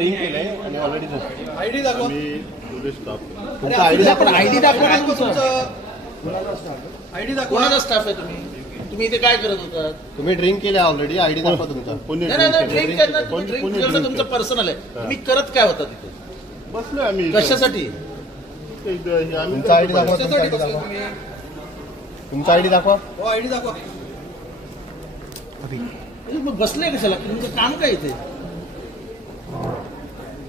ID दाखवा. ID दाखवा. ID दाखवा. कोणाचा स्टाफ आहे तुम्ही इथे काय करत होता? तुम्ही ड्रिंक केले ऑलरेडी. आयडी दाखवा तुमचा. ड्रिंक करणं तुमचं पर्सनल आहे. तुम्ही करत काय होता तिथे? बसलोय आम्ही. कशासाठी? तुमचा आयडी दाखवा. तुमचा आयडी दाखवा. हो आयडी दाखवा. मग बसले कशाला? तुमचं काम काय इथे?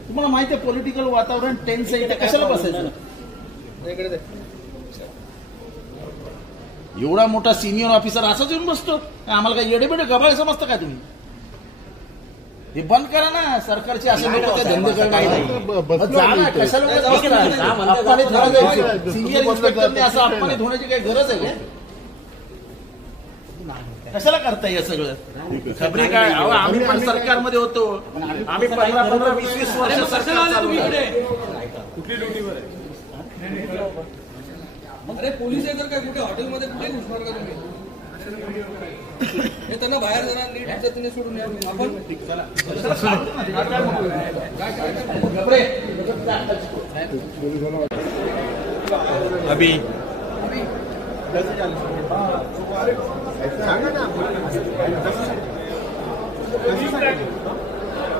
तुम्हाला माहिती आहे पॉलिटिकल वातावरण टेन्स आहे, इथे कशाला बसायचं? एवढा मोठा सिनियर ऑफिसर असाच येऊन बसतो? आम्हाला काय येडेबेडे गबाळे समजतं काय तुम्ही? हे बंद करा ना. सरकारचे असे लोक धंदे करणं सिनियर इन्स्पेक्टरने असं अपमानित होण्याची काही गरज आहे? कशाला करताय हे सगळं? खबरी काय? आम्ही पण सरकारमध्ये होतो. आम्ही 15-20 वर्ष सरकार चालवलं. कुठली ड्युटीवर आहे? अरे पोलीस आहे तर काय कुठे हॉटेलमध्ये कुठे घुसणार का तुम्ही? हे त्यांना बाहेर जाणार नीट पद्धतीने सोडून या. आपण अभी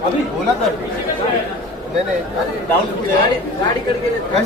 अभी बोला तर नाही डाऊन गाडीकडे गेले. काय